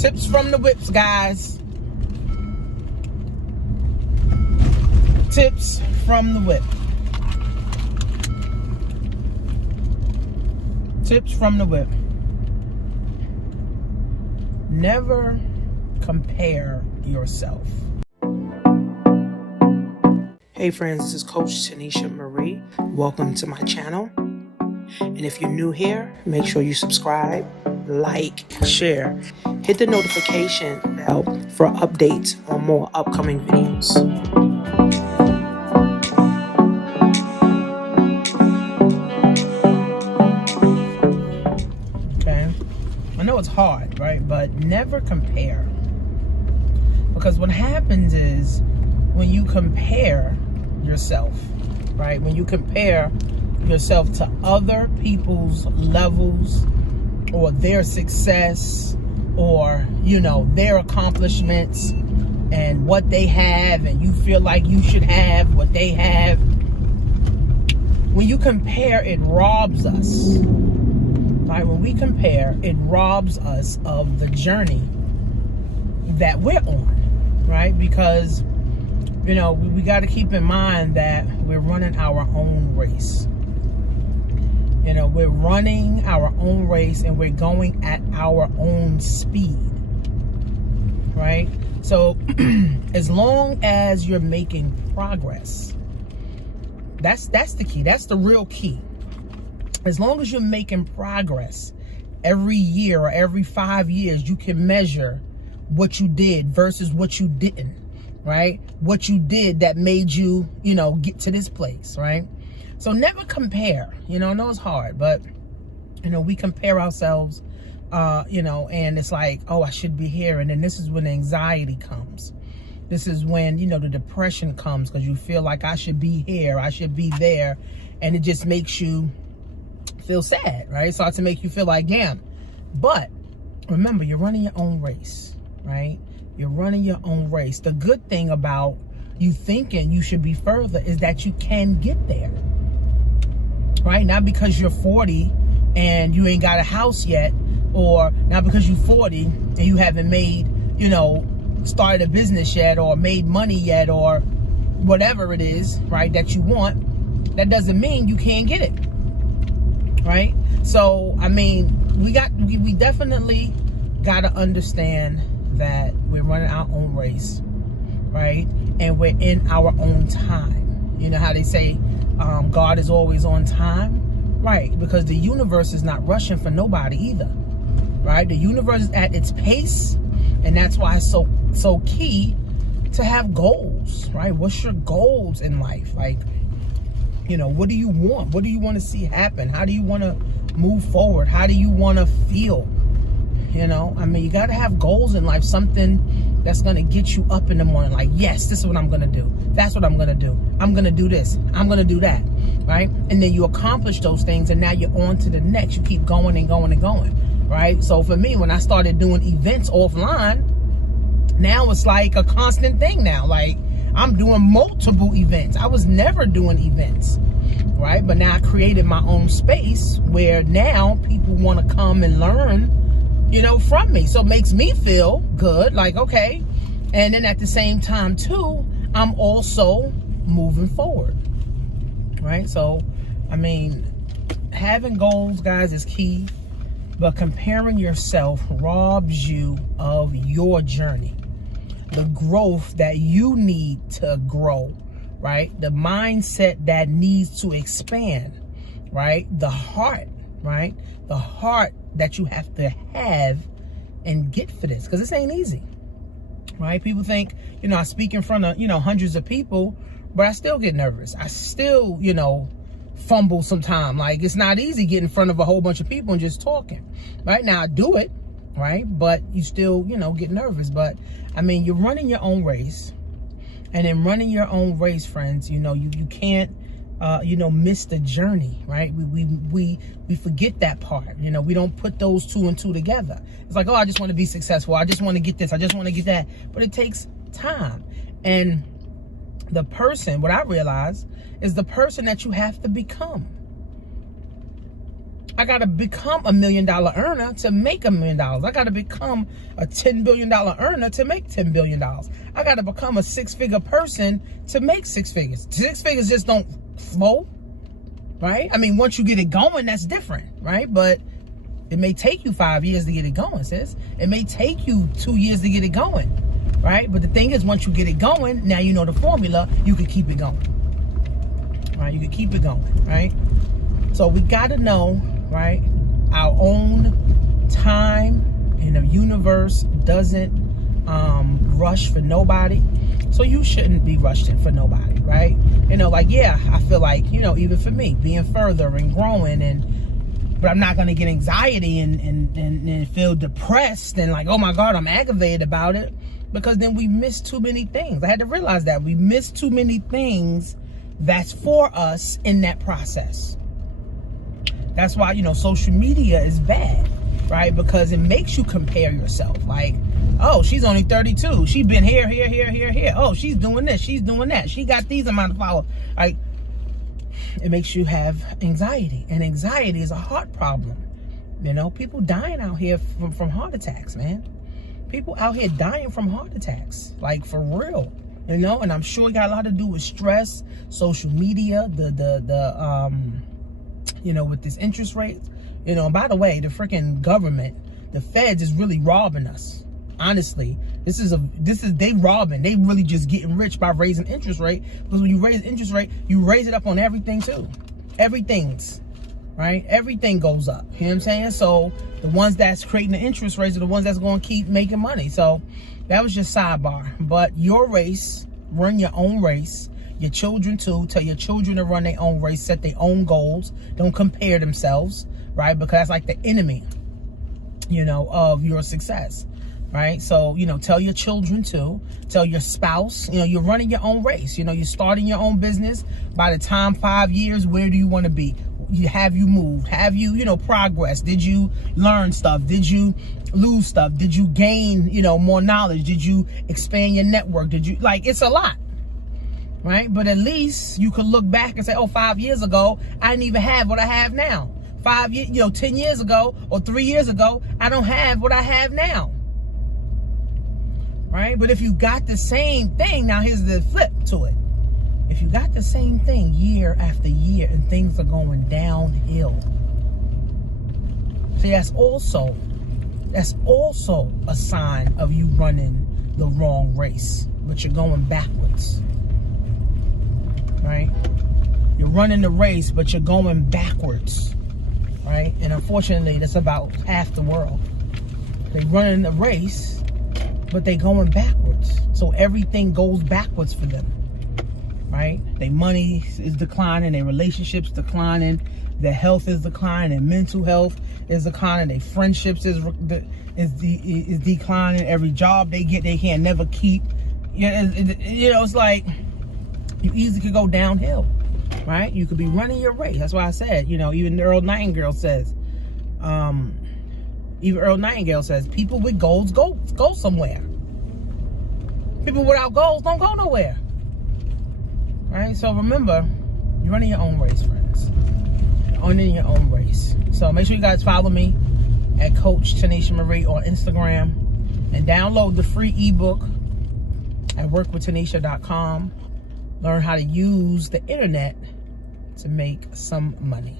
Tips from the whips, guys. Tips from the whip. Tips from the whip. Never compare yourself. Hey friends, this is Coach Tanisha Marie. Welcome to my channel. And if you're new here, make sure you subscribe, like, share. Hit the notification bell for updates on more upcoming videos. Okay, I know it's hard, right? But never compare. Because what happens is when you compare yourself, right? When you compare yourself to other people's levels or their success or, their accomplishments and what they have, and you feel like you should have what they have. When you compare, it robs us. Right? When we compare, it robs us of the journey that we're on, right? Because we got to keep in mind that we're running our own race. We're running our own race and we're going at our own speed, right? So as long as you're making progress, that's the key. That's the real key. As long as you're making progress every year or every 5 years, you can measure what you did versus what you didn't. Right? What you did that made you, get to this place, right? So never compare. I know it's hard, but, we compare ourselves, and it's like, oh, I should be here. And then this is when anxiety comes. This is when, the depression comes because you feel like I should be here, I should be there. And it just makes you feel sad, right? It starts to make you feel like, damn. But remember, you're running your own race, right? You're running your own race. The good thing about you thinking you should be further is that you can get there, right? Not because you're 40 and you ain't got a house yet, or not because you're 40 and you haven't made, started a business yet or made money yet or whatever it is, right, that you want. That doesn't mean you can't get it, right? So, we definitely got to understand that we're running our own race, right? And we're in our own time. You know how they say God is always on time? Right, because the universe is not rushing for nobody either, right? The universe is at its pace, and that's why it's so key to have goals, right? What's your goals in life? Like, what do you want? What do you want to see happen? How do you want to move forward? How do you want to feel? You got to have goals in life, something that's going to get you up in the morning. Like, yes, this is what I'm going to do. That's what I'm going to do. I'm going to do this. I'm going to do that. Right. And then you accomplish those things and now you're on to the next. You keep going and going and going. Right. So for me, when I started doing events offline, now it's like a constant thing now. Like I'm doing multiple events. I was never doing events. Right. But now I created my own space where now people want to come and learn, from me. So it makes me feel good, like, okay. And then at the same time, too, I'm also moving forward, right? So, having goals, guys, is key. But comparing yourself robs you of your journey, the growth that you need to grow, right? The mindset that needs to expand, right? The heart, right? The heart that you have to have and get for this, because this ain't easy, right? People think, I speak in front of, hundreds of people, but I still get nervous. I still, fumble sometimes. Like, it's not easy getting in front of a whole bunch of people and just talking, right? Now I do it, right? But you still, get nervous. But you're running your own race, and in running your own race, friends, you can't, miss the journey, right? We forget that part. We don't put those two and two together. It's like, oh, I just want to be successful. I just want to get this. I just want to get that. But it takes time. And the person, what I realize, is the person that you have to become. I got to become $1 million earner to make $1 million. I got to become a $10 billion earner to make $10 billion. I got to become a 6-figure person to make 6 figures. 6 figures just don't flow, right? I mean, once you get it going, that's different, right? But it may take you 5 years to get it going, sis. It may take you 2 years to get it going, right? But the thing is, once you get it going, now you know the formula, you can keep it going, right? You can keep it going, right? So we got to know, right, our own time, and the universe doesn't rush for nobody. So you shouldn't be rushing for nobody, right? You know, like, yeah, I feel like, you know, even for me, being further and growing, but I'm not going to get anxiety and feel depressed and like, oh my God, I'm aggravated about it, because then we miss too many things. I had to realize that we miss too many things that's for us in that process. That's why, you know, social media is bad, right? Because it makes you compare yourself. Like, oh, she's only 32. She's been here. Oh, she's doing this. She's doing that. She got these amount of followers. Like, it makes you have anxiety. And anxiety is a heart problem. You know, people dying out here from heart attacks, man. People out here dying from heart attacks. Like, for real. You know, and I'm sure it got a lot to do with stress, social media, you know, with this interest rate. You know, and by the way, the freaking government, the feds is really robbing us. Honestly, they robbing. They really just getting rich by raising interest rate. Because when you raise interest rate, you raise it up on everything too. Everything's, right? Everything goes up. You know what I'm saying? So the ones that's creating the interest rates are the ones that's going to keep making money. So that was just sidebar. But your race, run your own race. Your children too. Tell your children to run their own race, set their own goals. Don't compare themselves, right? Because that's like the enemy, you know, of your success, right? So, you know, tell your children to. Tell your spouse, you know, you're running your own race. You know, you're starting your own business. By the time 5 years, where do you want to be? Have you moved? Have you, you know, progressed? Did you learn stuff? Did you lose stuff? Did you gain, you know, more knowledge? Did you expand your network? Did you, like, it's a lot. Right? But at least you could look back and say, oh, 5 years ago, I didn't even have what I have now. 5 years, you know, 10 years ago or 3 years ago, I don't have what I have now. Right? But if you got the same thing, now here's the flip to it. If you got the same thing year after year and things are going downhill, see, that's also a sign of you running the wrong race, but you're going backwards. Right? You're running the race, but you're going backwards. Right? And unfortunately, that's about half the world. They're running the race, but they're going backwards. So everything goes backwards for them. Right? Their money is declining, their relationships declining, their health is declining, their mental health is declining, their friendships is declining. Every job they get, they can't never keep. You know, it's like, you easily could go downhill, right? You could be running your race. That's why I said, you know, even Earl Nightingale says, people with goals go somewhere. People without goals don't go nowhere, right? So remember, you're running your own race, friends. You're running your own race. So make sure you guys follow me at Coach Tanisha Marie on Instagram and download the free ebook at workwithtanisha.com. Learn how to use the internet to make some money.